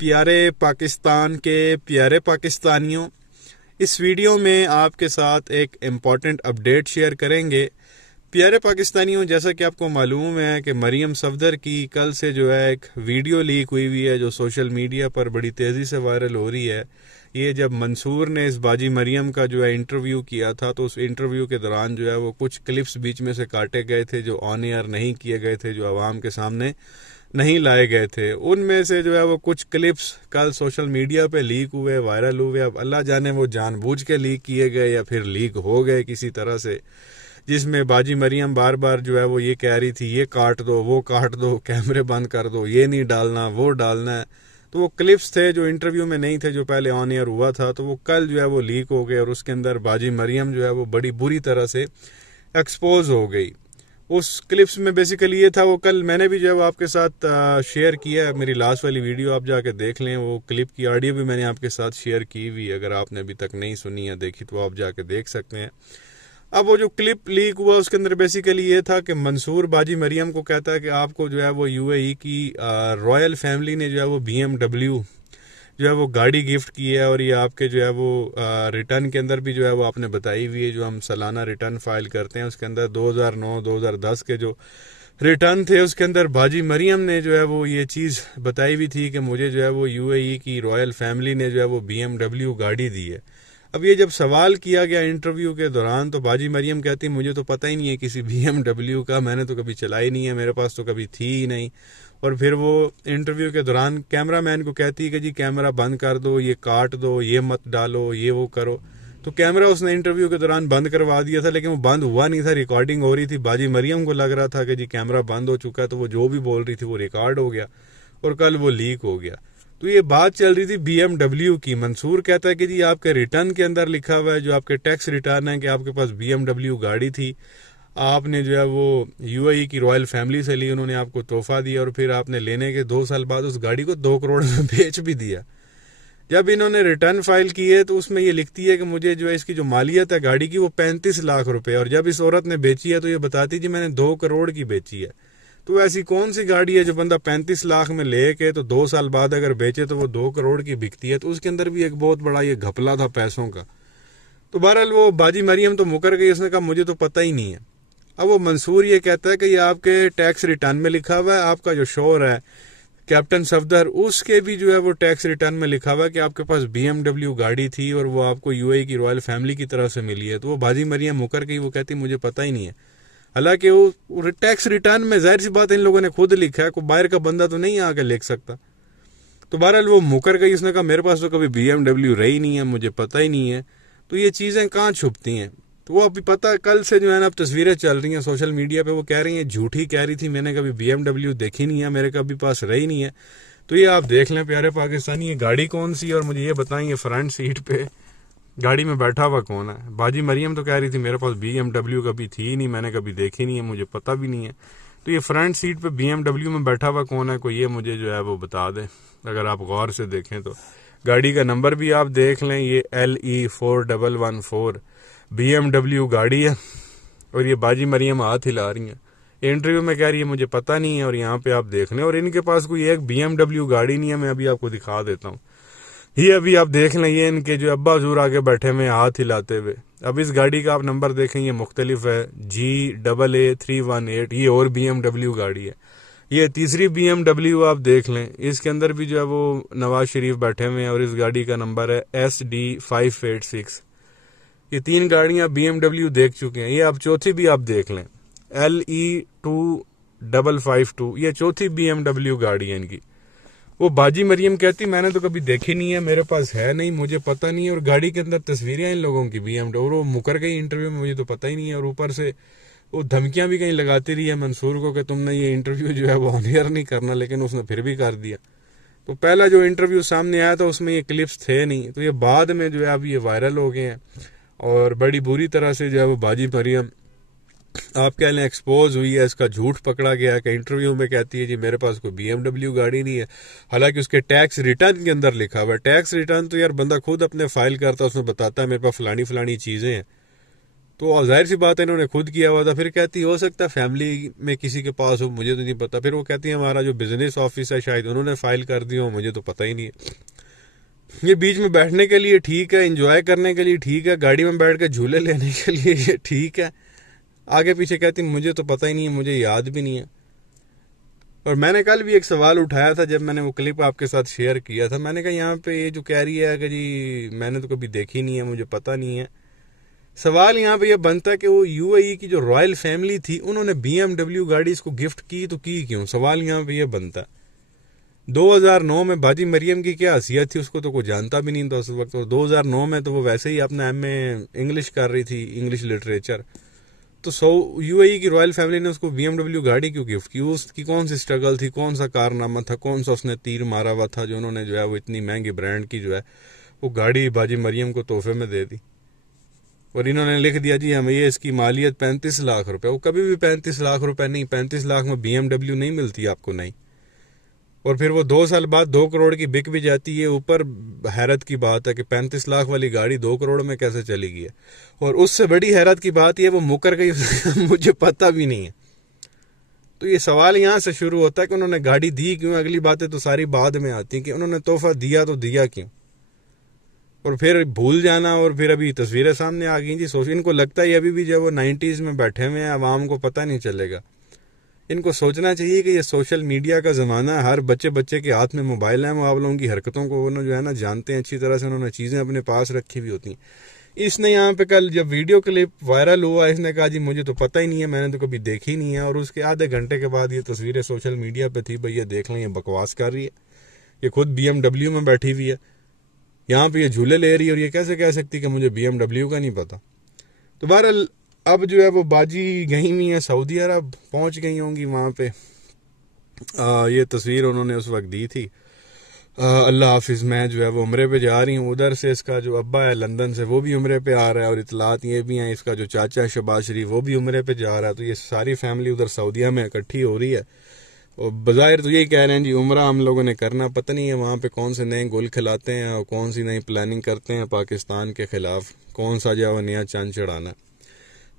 प्यारे पाकिस्तान के प्यारे पाकिस्तानियों, इस वीडियो में आपके साथ एक इम्पॉर्टेंट अपडेट शेयर करेंगे। प्यारे पाकिस्तानियों, जैसा कि आपको मालूम है कि मरियम सफदर की कल से जो है एक वीडियो लीक हुई है जो सोशल मीडिया पर बड़ी तेज़ी से वायरल हो रही है। ये जब मंसूर ने इस बाजी मरियम का जो है इंटरव्यू किया था, तो उस इंटरव्यू के दौरान जो है वो कुछ क्लिप्स बीच में से काटे गए थे जो ऑन एयर नहीं किए गए थे, जो आवाम के सामने नहीं लाए गए थे। उनमें से जो है वो कुछ क्लिप्स कल सोशल मीडिया पे लीक हुए, वायरल हुए। अब अल्लाह जाने वो जानबूझ के लीक किए गए या फिर लीक हो गए किसी तरह से, जिसमें बाजी मरियम बार बार जो है वो ये कह रही थी ये काट दो, वो काट दो, कैमरे बंद कर दो, ये नहीं डालना, वो डालना है। तो वो क्लिप्स थे जो इंटरव्यू में नहीं थे, जो पहले ऑन एयर हुआ था, तो वो कल जो है वो लीक हो गए और उसके अंदर बाजी मरियम जो है वो बड़ी बुरी तरह से एक्सपोज हो गई। उस क्लिप्स में बेसिकली ये था, वो कल मैंने भी जो है आपके साथ शेयर किया है, मेरी लास्ट वाली वीडियो आप जाके देख लें। वो क्लिप की ऑडियो भी मैंने आपके साथ शेयर की हुई, अगर आपने अभी तक नहीं सुनी या देखी तो आप जाके देख सकते हैं। अब वो जो क्लिप लीक हुआ उसके अंदर बेसिकली ये था कि मंसूर बाजी मरियम को कहता है कि आपको जो है वो यूएई की रॉयल फैमिली ने जो है वो BMW जो है वो गाड़ी गिफ्ट की है, और ये आपके जो है वो रिटर्न के अंदर भी जो है वो आपने बताई हुई है। जो हम सालाना रिटर्न फाइल करते हैं उसके अंदर 2009-2010 के जो रिटर्न थे उसके अंदर बाजी मरियम ने जो है वो ये चीज़ बताई हुई थी कि मुझे जो है वो यूएई की रॉयल फैमिली ने जो है वो BMW गाड़ी दी है। अब ये जब सवाल किया गया इंटरव्यू के दौरान, तो बाजी मरियम कहती मुझे तो पता ही नहीं है किसी BMW का, मैंने तो कभी चलाई नहीं है, मेरे पास तो कभी थी ही नहीं। और फिर वो इंटरव्यू के दौरान कैमरामैन को कहती है कि जी कैमरा बंद कर दो, ये काट दो, ये मत डालो, ये वो करो। तो कैमरा उसने इंटरव्यू के दौरान बंद करवा दिया था, लेकिन वो बंद हुआ नहीं था, रिकॉर्डिंग हो रही थी। बाजी मरियम को लग रहा था कि जी कैमरा बंद हो चुका है, तो वो जो भी बोल रही थी वो रिकॉर्ड हो गया और कल वो लीक हो गया। तो ये बात चल रही थी BMW की। मंसूर कहता है कि जी आपके रिटर्न के अंदर लिखा हुआ है, जो आपके टैक्स रिटर्न है, कि आपके पास BMW गाड़ी थी, आपने जो है वो यूएई की रॉयल फैमिली से ली, उन्होंने आपको तोहफा दिया और फिर आपने लेने के 2 साल बाद उस गाड़ी को 2 करोड़ में बेच भी दिया। जब इन्होंने रिटर्न फाइल की है तो उसमें ये लिखती है कि मुझे जो है इसकी जो मालियत है गाड़ी की वो 35 लाख रुपए, और जब इस औरत ने बेची है तो ये बताती जी मैंने 2 करोड़ की बेची है। तो ऐसी कौन सी गाड़ी है जो बंदा 35 लाख में लेके तो 2 साल बाद अगर बेचे तो वो 2 करोड़ की बिकती है? तो उसके अंदर भी एक बहुत बड़ा ये घपला था पैसों का। तो बहरहाल वो बाजी मरियम तो मुकर गई, उसने कहा मुझे तो पता ही नहीं है। अब वो मंसूर ये कहता है कि ये आपके टैक्स रिटर्न में लिखा हुआ है, आपका जो शोर है कैप्टन सफदर, उसके भी जो है वो टैक्स रिटर्न में लिखा हुआ है कि आपके पास BMW गाड़ी थी और वो आपको यूएई की रॉयल फैमिली की तरफ से मिली है। तो वो बाजी मरियम मुकर गई, वो कहती मुझे पता ही नहीं है। हालांकि वो टैक्स रिटर्न में जाहिर सी बात इन लोगों ने खुद लिखा है, कोई बाहर का बंदा तो नहीं आके लिख सकता। तो बहरहाल वो मुकर गई, उसने कहा मेरे पास तो कभी BMW रही नहीं है, मुझे पता ही नहीं है। तो ये चीजें कहाँ छुपती हैं? तो वो अभी पता कल से जो है ना अब तस्वीरें चल रही हैं सोशल मीडिया पे, वो कह रही हैं झूठी कह रही थी, मैंने कभी BMW देखी नहीं है, मेरे कभी पास रही नहीं है। तो ये आप देख लें प्यारे पाकिस्तानी, ये गाड़ी कौन सी है और मुझे ये बताएं ये फ्रंट सीट पे गाड़ी में बैठा हुआ कौन है? बाजी मरियम तो कह रही थी मेरे पास BMW कभी थी ही नहीं, मैंने कभी देखी नहीं है, मुझे पता भी नहीं है। तो ये फ्रंट सीट पे BMW में बैठा हुआ कौन है, कोई ये मुझे जो है वो बता दे। अगर आप गौर से देखें तो गाड़ी का नंबर भी आप देख लें, ये LE4114 BMW गाड़ी है और ये बाजी मरियम हाथ हिला रही है। इंटरव्यू में कह रही है मुझे पता नहीं है, और यहाँ पे आप देख लें। और इनके पास कोई एक BMW गाड़ी नहीं है, मैं अभी आपको दिखा देता हूँ। ये अभी आप देख लें, ये इनके जो अब्बा हजूर आगे बैठे हुए हाथ हिलाते हुए। अब इस गाड़ी का आप नंबर देखें, ये मुख्तलिफ है, GAA318, ये और BMW गाड़ी है। ये तीसरी BMW आप देख लें, इसके अंदर भी जो है वो नवाज शरीफ बैठे हुए हैं और इस गाड़ी का नंबर है SD586। ये 3 गाड़ियां BMW देख चुके हैं। ये आप चौथी भी आप देख लें, LE2552, ये चौथी BMW गाड़ी है इनकी। वो बाजी मरियम कहती मैंने तो कभी देखी नहीं है, मेरे पास है नहीं, मुझे पता नहीं है। और गाड़ी के अंदर तस्वीरें इन लोगों की BMW, और वो मुकर गई इंटरव्यू में, मुझे तो पता ही नहीं है। और ऊपर से वो धमकियां भी कहीं लगाती रही है मंसूर को कि तुमने ये इंटरव्यू जो है वो ऑन एयर नहीं करना, लेकिन उसने फिर भी कर दिया। तो पहला जो इंटरव्यू सामने आया था उसमें ये क्लिप्स थे नहीं, तो ये बाद में जो है अब ये वायरल हो गए हैं और बड़ी बुरी तरह से जो है वो बाजी मरियम आप कह लें एक्सपोज हुई है। इसका झूठ पकड़ा गया कि इंटरव्यू में कहती है जी मेरे पास कोई BMW गाड़ी नहीं है, हालांकि उसके टैक्स रिटर्न के अंदर लिखा हुआ है। टैक्स रिटर्न तो यार बंदा खुद अपने फाइल करता है, उसमें बताता है मेरे पास फलानी फलानी चीजें हैं। तो जाहिर सी बात है इन्होंने खुद किया हुआ था। फिर कहती हो सकता है फैमिली में किसी के पास हो, मुझे तो नहीं पता। फिर वो कहती है हमारा जो बिजनेस ऑफिस है शायद उन्होंने फाइल कर दिया हो, मुझे तो पता ही नहीं है। ये बीच में बैठने के लिए ठीक है, एंजॉय करने के लिए ठीक है, गाड़ी में बैठ के झूले लेने के लिए ये ठीक है। आगे पीछे कहती मुझे तो पता ही नहीं है, मुझे याद भी नहीं है। और मैंने कल भी एक सवाल उठाया था जब मैंने वो क्लिप आपके साथ शेयर किया था। मैंने कहा यहाँ पे ये जो कह रही है कि जी मैंने तो कभी देखी नहीं है, मुझे पता नहीं है। सवाल यहाँ पे ये बनता है कि वो यूएई की जो रॉयल फैमिली थी उन्होंने BMW गाड़ी इसको गिफ्ट की तो की क्यों? सवाल यहाँ पे ये बनता है। 2009 में बाजी मरियम की क्या हैसियत थी उसको तो कोई जानता भी नहीं था उस वक्त। और 2009 में तो वो वैसे ही अपना MA इंग्लिश कर रही थी, इंग्लिश लिटरेचर। तो यूएई की रॉयल फैमिली ने उसको BMW गाड़ी क्यों गिफ्ट की? उसकी कौन सी स्ट्रगल थी, कौन सा कारनामा था, कौन सा उसने तीर मारा हुआ था जो उन्होंने जो है वो इतनी महंगी ब्रांड की जो है वो गाड़ी बाजी मरियम को तोहफे में दे दी। और इन्होंने लिख दिया जी हमें ये इसकी मालियत 35 लाख रुपए। वो कभी भी 35 लाख रुपए नहीं, 35 लाख में BMW नहीं मिलती आपको, नहीं। और फिर वो 2 साल बाद 2 करोड़ की बिक भी जाती है। ऊपर हैरत की बात है कि 35 लाख वाली गाड़ी 2 करोड़ में कैसे चली गई है। और उससे बड़ी हैरत की बात यह वो मुकर गई मुझे पता भी नहीं है। तो ये सवाल यहाँ से शुरू होता है कि उन्होंने गाड़ी दी क्यों। अगली बातें तो सारी बाद में आती हैं कि उन्होंने तोहफा दिया तो दिया क्यों, और फिर भूल जाना। और फिर अभी तस्वीरें सामने आ गई जी। इनको लगता है अभी भी जब वो 90s में बैठे हुए हैं, आवाम को पता नहीं चलेगा। इनको सोचना चाहिए कि ये सोशल मीडिया का ज़माना है, हर बच्चे के हाथ में मोबाइल है। वो आप लोगों की हरकतों को वो जो है ना जानते हैं अच्छी तरह से, उन्होंने चीज़ें अपने पास रखी हुई होती हैं। इसने यहाँ पे कल जब वीडियो क्लिप वायरल हुआ इसने कहा जी मुझे तो पता ही नहीं है, मैंने तो कभी देखी नहीं है। और उसके आधे घंटे के बाद ये तस्वीरें सोशल मीडिया पे थी, भाई ये देख लें ये बकवास कर रही है। ये खुद BMW में बैठी हुई है, यहाँ पे ये झूले ले रही है, और ये कैसे कह सकती कि मुझे BMW का नहीं पता। तो बहरहाल अब जो है वो बाजी गई हुई है सऊदी अरब, पहुंच गई होंगी वहां पे। ये तस्वीर उन्होंने उस वक्त दी थी। अल्लाह हाफिज, मैं जो है वो उम्रे पे जा रही हूँ। उधर से इसका जो अब्बा है लंदन से वो भी उम्रे पे आ रहा है, और इतलात ये भी हैं इसका जो चाचा है शहबाज शरीफ वो भी उम्रे पे जा रहा है। तो ये सारी फैमिली उधर सऊदीया में इकट्ठी हो रही है। और बज़ाहिर तो यही कह रहे हैं जी उम्रा हम लोगों ने करना, पता नहीं है वहाँ पे कौन से नए गुल खिलाते हैं और कौन सी नई प्लानिंग करते हैं पाकिस्तान के खिलाफ, कौन सा जो है वो नया चांद चढ़ाना।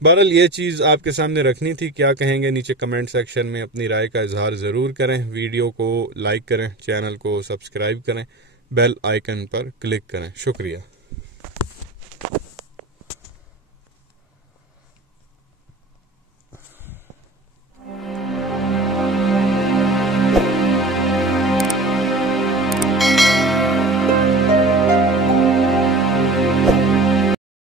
बहरहाल ये चीज़ आपके सामने रखनी थी। क्या कहेंगे नीचे कमेंट सेक्शन में अपनी राय का इजहार ज़रूर करें। वीडियो को लाइक करें, चैनल को सब्सक्राइब करें, बेल आइकन पर क्लिक करें। शुक्रिया।